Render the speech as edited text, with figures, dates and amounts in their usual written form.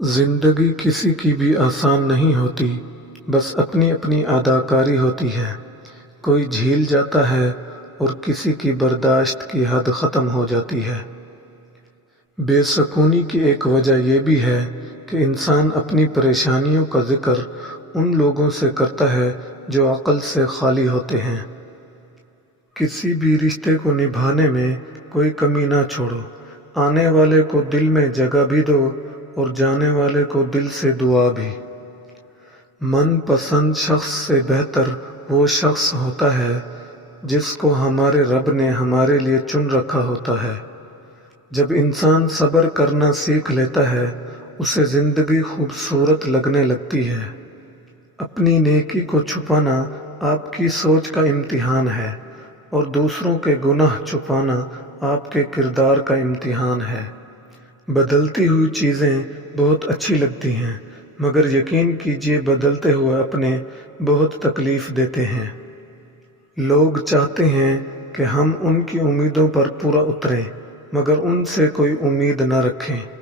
زندگی کسی کی بھی آسان نہیں ہوتی، بس اپنی اپنی اداکاری ہوتی ہے۔ کوئی جھیل جاتا ہے اور کسی کی برداشت کی حد ختم ہو جاتی ہے۔ بے سکونی کی ایک وجہ یہ بھی ہے کہ انسان اپنی پریشانیوں کا ذکر ان لوگوں سے کرتا ہے جو عقل سے خالی ہوتے ہیں۔ کسی بھی رشتے کو نبھانے میں کوئی کمی نہ چھوڑو، آنے والے کو دل میں جگہ بھی دو اور جانے والے کو دل سے دعا بھی۔ من پسند شخص سے بہتر وہ شخص ہوتا ہے جس کو ہمارے رب نے ہمارے لیے چن رکھا ہوتا ہے۔ جب انسان صبر کرنا سیکھ لیتا ہے، اسے زندگی خوبصورت لگنے لگتی ہے۔ اپنی نیکی کو چھپانا آپ کی سوچ کا امتحان ہے اور دوسروں کے گناہ چھپانا آپ کے کردار کا امتحان ہے۔ بدلتی ہوئی چیزیں بہت اچھی لگتی ہیں، مگر یقین کیجیے بدلتے ہوئے اپنے بہت تکلیف دیتے ہیں۔ لوگ چاہتے ہیں کہ ہم ان کی امیدوں پر پورا اتریں، مگر ان سے کوئی امید نہ رکھیں۔